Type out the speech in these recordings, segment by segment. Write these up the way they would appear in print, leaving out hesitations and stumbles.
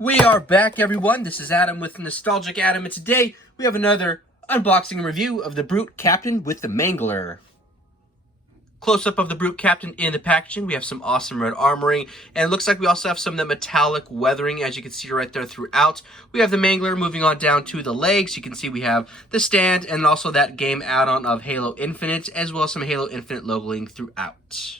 We are back, everyone. This is Adam with Nostalgic Adam, and today we have another unboxing and review of the Brute Captain with the Mangler. Close-up of the Brute Captain in the packaging. We have some awesome red armoring, and it looks like we also have some of the metallic weathering, as you can see right there throughout. We have the Mangler moving on down to the legs. You can see we have the stand, and also that game add-on of Halo Infinite, as well as some Halo Infinite logoing throughout.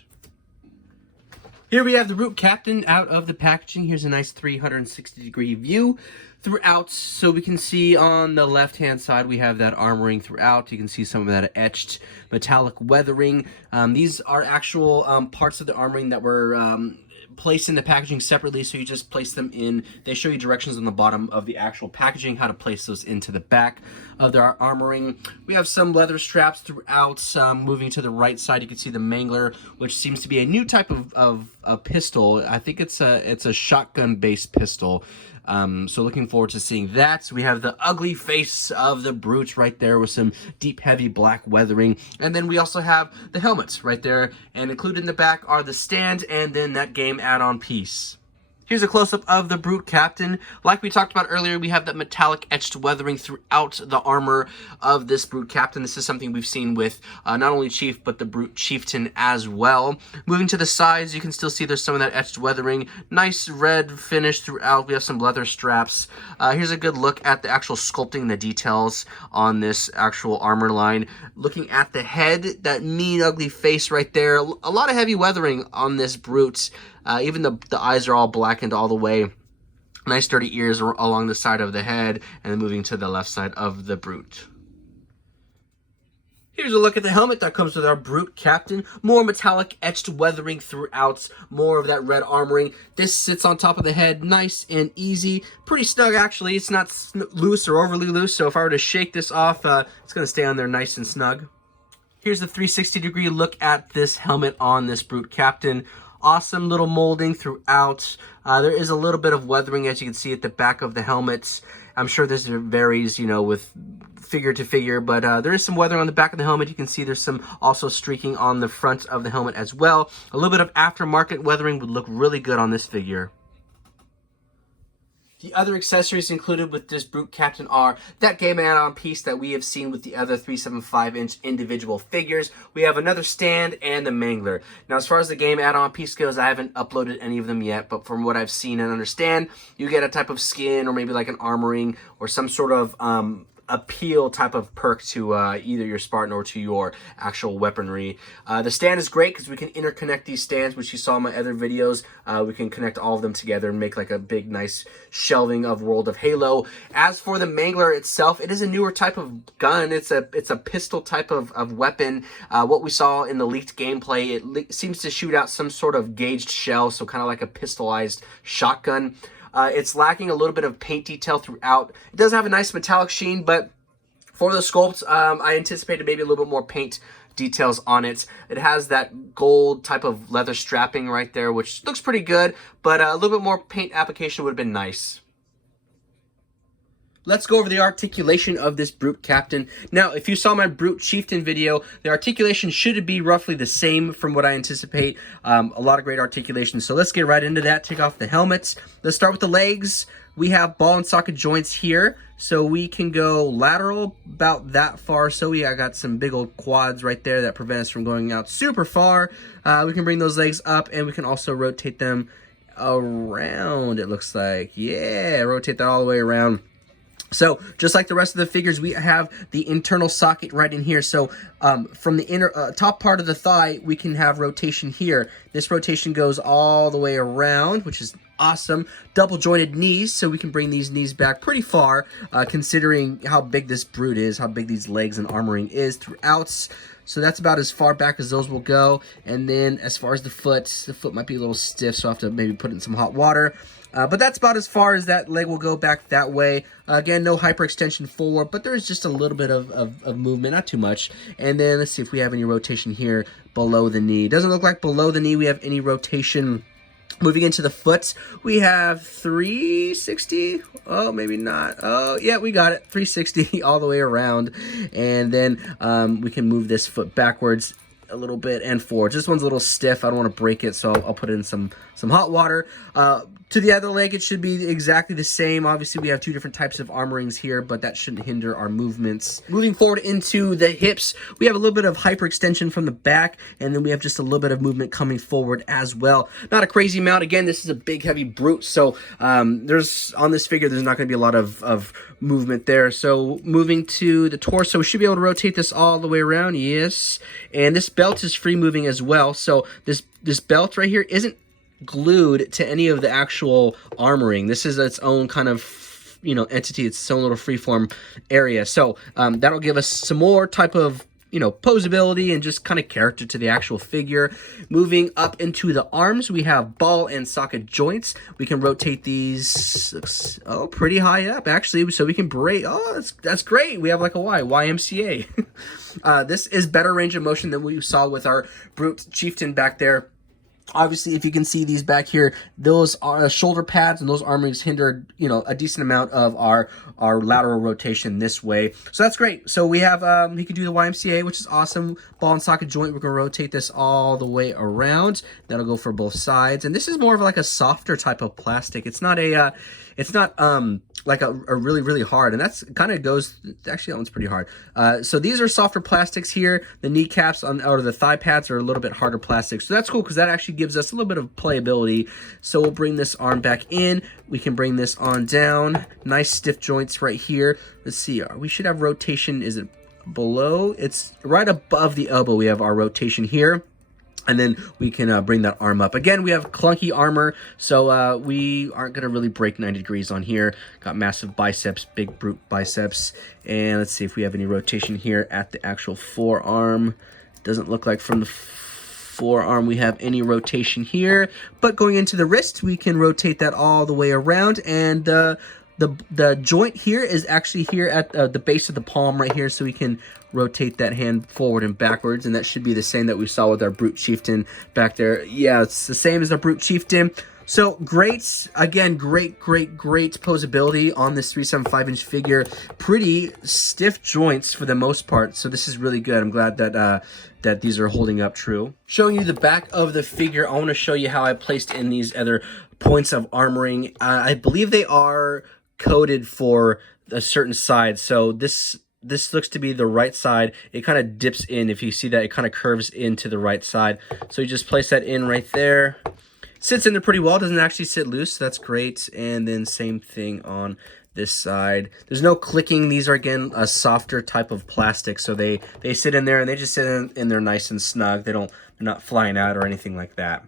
Here we have the Brute Captain out of the packaging. Here's a nice 360-degree view throughout. So we can see on the left-hand side, we have that armoring throughout. You can see some of that etched metallic weathering. These are actual parts of the armoring that were placed in the packaging separately, so you just place them in. They show you directions on the bottom of the actual packaging, how to place those into the back of their armoring. We have some leather straps throughout. Moving to the right side, you can see the Mangler, which seems to be a new type of pistol. I think it's a shotgun-based pistol. So looking forward to seeing that. So we have the ugly face of the Brute right there with some deep, heavy black weathering. And then we also have the helmets right there. And included in the back are the stand and then that game add-on piece. Here's a close-up of the Brute Captain. Like we talked about earlier, we have that metallic etched weathering throughout the armor of this Brute Captain. This is something we've seen with not only Chief, but the Brute Chieftain as well. Moving to the sides, you can still see there's some of that etched weathering. Nice red finish throughout. We have some leather straps. Here's a good look at the actual sculpting, the details on this actual armor line. Looking at the head, that mean, ugly face right there. A lot of heavy weathering on this Brute. Even the eyes are all blackened all the way. Nice sturdy ears along the side of the head, and then moving to the left side of the Brute. Here's a look at the helmet that comes with our Brute Captain. More metallic etched weathering throughout, more of that red armoring. This sits on top of the head, nice and easy. Pretty snug, actually. It's not loose or overly loose, so if I were to shake this off, it's going to stay on there nice and snug. Here's the 360-degree look at this helmet on this Brute Captain. Awesome little molding throughout. There is a little bit of weathering, as you can see at the back of the helmet. I'm sure this varies, with figure to figure, but there is some weathering on the back of the helmet. You can see there's some also streaking on the front of the helmet as well. A little bit of aftermarket weathering would look really good on this figure. The other accessories included with this Brute Captain are that game add-on piece that we have seen with the other 375-inch individual figures. We have another stand and the Mangler. Now, as far as the game add-on piece goes, I haven't uploaded any of them yet, but from what I've seen and understand, you get a type of skin or maybe like an armoring or some sort of appeal type of perk to either your Spartan or to your actual weaponry. The stand is great because we can interconnect these stands, which you saw in my other videos. We can connect all of them together and make like a big, nice shelving of World of Halo. As for the Mangler itself, it is a newer type of gun. It's a pistol type of weapon. What we saw in the leaked gameplay, it seems to shoot out some sort of gauged shell, so kind of like a pistolized shotgun. It's lacking a little bit of paint detail throughout. It does have a nice metallic sheen, but for the sculpt, I anticipated maybe a little bit more paint details on it. It has that gold type of leather strapping right there, which looks pretty good, but a little bit more paint application would have been nice. Let's go over the articulation of this Brute Captain. Now, if you saw my Brute Chieftain video, the articulation should be roughly the same from what I anticipate. A lot of great articulation. So let's get right into that. Take off the helmets. Let's start with the legs. We have ball and socket joints here. So we can go lateral about that far. So I got some big old quads right there that prevent us from going out super far. We can bring those legs up and we can also rotate them around, it looks like. Yeah, rotate that all the way around. So, just like the rest of the figures, we have the internal socket right in here. So, from the inner top part of the thigh, we can have rotation here. This rotation goes all the way around, which is awesome. Double jointed knees, so we can bring these knees back pretty far, considering how big this Brute is, how big these legs and armoring is throughout. So that's about as far back as those will go. And then as far as the foot might be a little stiff, so I'll have to maybe put it in some hot water. But that's about as far as that leg will go back that way. Again, no hyperextension forward, but there is just a little bit of movement, not too much. And then let's see if we have any rotation here below the knee. Doesn't look like below the knee we have any rotation. Moving into the foot, we have 360. Oh, maybe not. Oh, yeah, we got it. 360 all the way around. And then we can move this foot backwards a little bit and forward. This one's a little stiff. I don't want to break it, so I'll put it in some hot water. To the other leg, it should be exactly the same. Obviously, we have two different types of armorings here, but that shouldn't hinder our movements. Moving forward into the hips, we have a little bit of hyperextension from the back, and then we have just a little bit of movement coming forward as well. Not a crazy amount. Again, this is a big, heavy brute, so on this figure, there's not going to be a lot of movement there. So moving to the torso, we should be able to rotate this all the way around. Yes, and this belt is free moving as well. So this belt right here isn't glued to any of the actual armoring. This is its own kind of, entity, its own little freeform area. So that'll give us some more type of, posability and just kind of character to the actual figure. Moving up into the arms, we have ball and socket joints. We can rotate these, pretty high up actually, so we can break. Oh, that's great. We have like a YMCA. This is better range of motion than we saw with our brute chieftain back there. Obviously, if you can see these back here, those are shoulder pads and those armorings hindered, a decent amount of our lateral rotation this way. So that's great. So we have, he can do the YMCA, which is awesome. Ball and socket joint, we're going to rotate this all the way around. That'll go for both sides. And this is more of like a softer type of plastic. It's not like a really, really hard. And that's kind of goes, actually that one's pretty hard. So these are softer plastics here. The kneecaps or the thigh pads are a little bit harder plastic. So that's cool because that actually gives us a little bit of playability. So we'll bring this arm back in. We can bring this on down. Nice stiff joints right here. Let's see. We should have rotation. Is it below? It's right above the elbow. We have our rotation here. And then we can bring that arm up. Again, we have clunky armor, so we aren't going to really break 90 degrees on here. Got massive biceps, big brute biceps. And let's see if we have any rotation here at the actual forearm. Doesn't look like from the forearm we have any rotation here. But going into the wrist, we can rotate that all the way around. And the joint here is actually here at the base of the palm right here, so we can rotate that hand forward and backwards, and that should be the same that we saw with our brute chieftain back there. Yeah, it's the same as our brute chieftain. So great, again, great posability on this 375-inch figure. Pretty stiff joints for the most part, so this is really good. I'm glad that that these are holding up true. Showing you the back of the figure, I want to show you how I placed in these other points of armoring. I believe they are coded for a certain side, so this looks to be the right side. It kind of dips in. If you see that, it kind of curves into the right side. So you just place that in right there. Sits in there pretty well. Doesn't actually sit loose. So that's great. And then same thing on this side. There's no clicking. These are, again, a softer type of plastic. So they sit in there and they just sit in there nice and snug. They're not flying out or anything like that.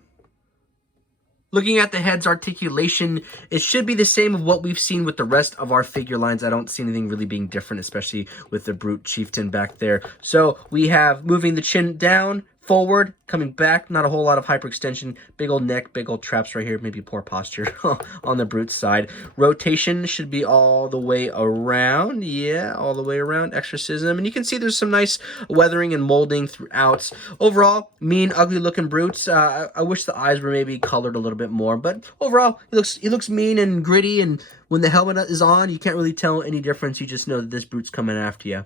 Looking at the head's articulation, it should be the same of what we've seen with the rest of our figure lines. I don't see anything really being different, especially with the brute chieftain back there. So we have moving the chin down, forward, coming back, not a whole lot of hyperextension, big old neck, big old traps right here, maybe poor posture on the brute side. Rotation should be all the way around, yeah, all the way around, exorcism, and you can see there's some nice weathering and molding throughout. Overall, mean, ugly looking brutes. I wish the eyes were maybe colored a little bit more, but overall, he looks mean and gritty, and when the helmet is on, you can't really tell any difference. You just know that this brute's coming after you.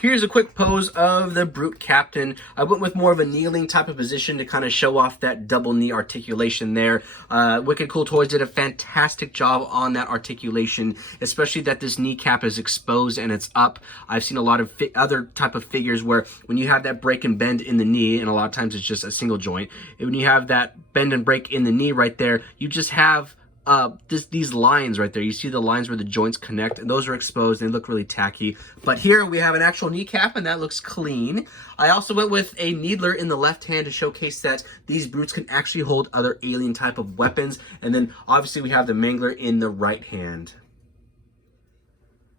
Here's a quick pose of the brute captain. I went with more of a kneeling type of position to kind of show off that double knee articulation there. Wicked Cool Toys did a fantastic job on that articulation, especially that this kneecap is exposed and it's up. I've seen a lot of other type of figures where when you have that break and bend in the knee, and a lot of times it's just a single joint, when you have that bend and break in the knee right there, you just have these lines right there. You see the lines where the joints connect, and those are exposed and they look really tacky. But here we have an actual kneecap, and that looks clean. I also went with a needler in the left hand to showcase that these brutes can actually hold other alien type of weapons. And then obviously we have the Mangler in the right hand.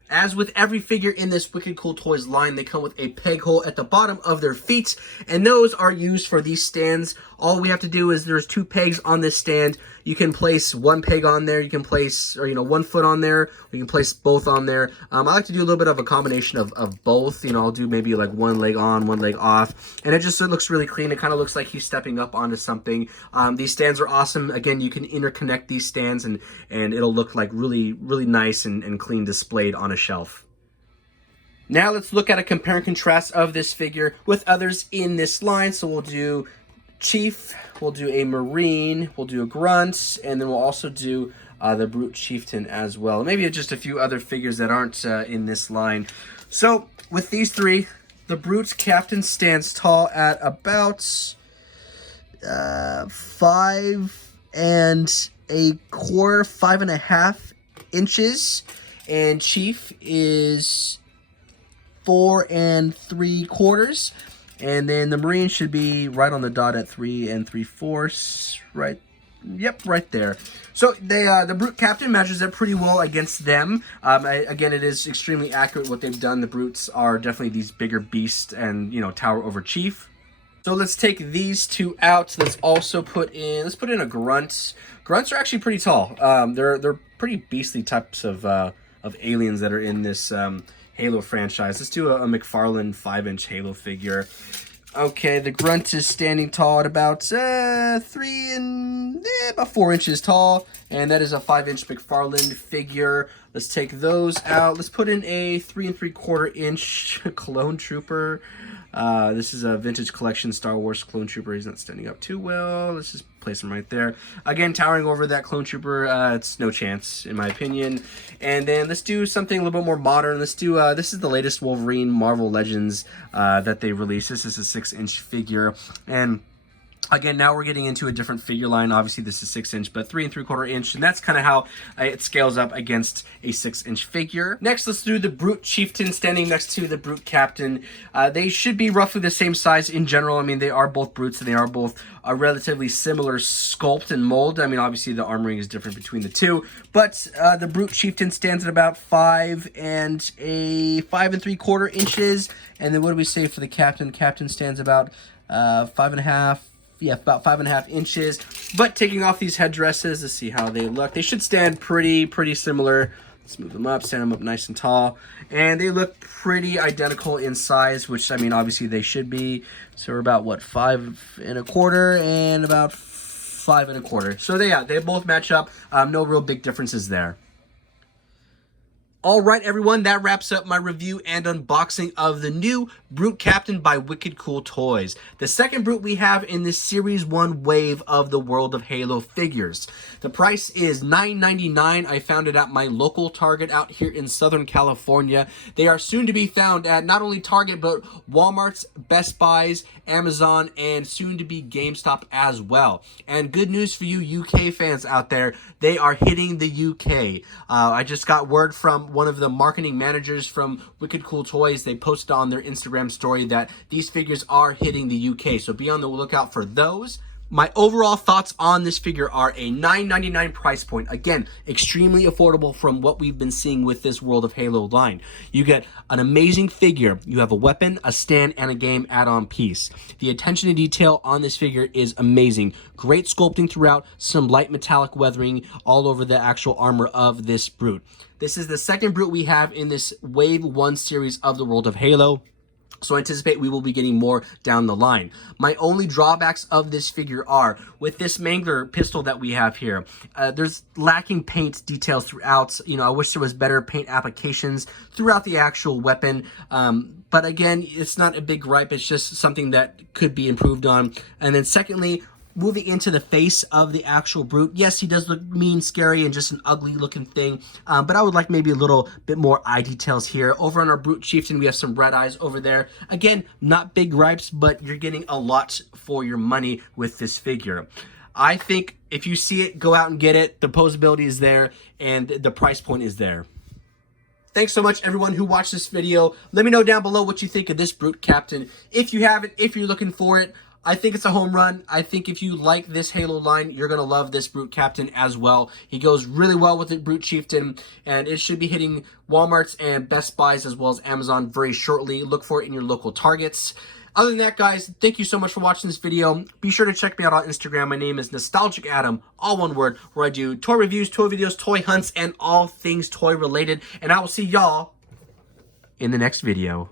As with every figure in this Wicked Cool Toys line, they come with a peg hole at the bottom of their feet, and those are used for these stands. All we have to do is there's 2 pegs on this stand. You can place 1 peg on there, you can place, or 1 foot on there, or you can place both on there. I like to do a little bit of a combination of both. I'll do maybe like 1 leg on, 1 leg off, and it looks really clean. It kind of looks like he's stepping up onto something. These stands are awesome. Again, you can interconnect these stands, and it'll look like really, really nice and clean displayed on a shelf. Now let's look at a compare and contrast of this figure with others in this line. So we'll do Chief, we'll do a Marine, we'll do a Grunt, and then we'll also do the Brute Chieftain as well. Maybe just a few other figures that aren't in this line. So, with these three, the Brute's Captain stands tall at about 5.25 inches, and Chief is 4.75, and then the Marine should be right on the dot at 3.75, right? Yep, right there. So the Brute Captain matches up pretty well against them. Again, it is extremely accurate what they've done. The Brutes are definitely these bigger beasts and, you know, tower over Chief. So let's take these two out. Let's also put in a Grunt. Grunts are actually pretty tall. They're pretty beastly types of aliens that are in this Halo franchise. Let's do a McFarlane 5-inch Halo figure. Okay, the Grunt is standing tall at about about 4 inches tall, and that is a 5-inch McFarlane figure. Let's take those out. Let's put in a 3 3/4 inch Clone Trooper. This is a vintage collection Star Wars Clone Trooper. He's not standing up too well. Let's just place him right there. Again, towering over that Clone Trooper, it's no chance in my opinion. And then let's do something a little bit more modern. Let's do, this is the latest Wolverine Marvel Legends that they released. This is a 6-inch figure. And again, now we're getting into a different figure line. Obviously, this is 6-inch, but 3 3/4 inch, and that's kind of how it scales up against a 6-inch figure. Next, let's do the Brute Chieftain standing next to the Brute Captain. They should be roughly the same size in general. I mean, they are both brutes, and they are both a relatively similar sculpt and mold. I mean, obviously, the armoring is different between the two, but the Brute Chieftain stands at about 5 3/4 inches, and then what do we say for the Captain? Captain stands about 5.5. Yeah, about 5.5 inches. But taking off these headdresses to see how they look, they should stand pretty similar. Let's move them up, stand them up nice and tall, and they look pretty identical in size, which I mean obviously they should be. So we're about what, 5 1/4 and about 5 1/4. So they both match up. No real big differences there. All right, everyone, that wraps up my review and unboxing of the new Brute Captain by Wicked Cool Toys, the second Brute we have in this Series 1 wave of the World of Halo figures. The price is $9.99. I found it at my local Target out here in Southern California. They are soon to be found at not only Target, but Walmart's, Best Buys, Amazon, and soon to be GameStop as well. And good news for you UK fans out there, they are hitting the UK. I just got word from one of the marketing managers from Wicked Cool Toys. They posted on their Instagram story that these figures are hitting the UK, so be on the lookout for those. My overall thoughts on this figure are a $9.99 price point. Again, extremely affordable from what we've been seeing with this World of Halo line. You get an amazing figure. You have a weapon, a stand, and a game add-on piece. The attention to detail on this figure is amazing. Great sculpting throughout, some light metallic weathering all over the actual armor of this Brute. This is the second Brute we have in this Wave 1 series of the World of Halo. So I anticipate we will be getting more down the line. My only drawbacks of this figure are, with this Mangler pistol that we have here, there's lacking paint details throughout. You know, I wish there was better paint applications throughout the actual weapon. But again, it's not a big gripe. It's just something that could be improved on. And then secondly, moving into the face of the actual Brute, yes, he does look mean, scary, and just an ugly looking thing, but I would like maybe a little bit more eye details here. Over on our Brute Chieftain, we have some red eyes over there. Again, not big gripes, but you're getting a lot for your money with this figure. I think if you see it, go out and get it. The posability is there, and the price point is there. Thanks so much, everyone who watched this video. Let me know down below what you think of this Brute Captain. If you have it, if you're looking for it, I think it's a home run. I think if you like this Halo line, you're going to love this Brute Captain as well. He goes really well with the Brute Chieftain, and it should be hitting Walmart's and Best Buys as well as Amazon very shortly. Look for it in your local Targets. Other than that, guys, thank you so much for watching this video. Be sure to check me out on Instagram. My name is Nostalgic Adam, all one word, where I do toy reviews, toy videos, toy hunts, and all things toy related. And I will see y'all in the next video.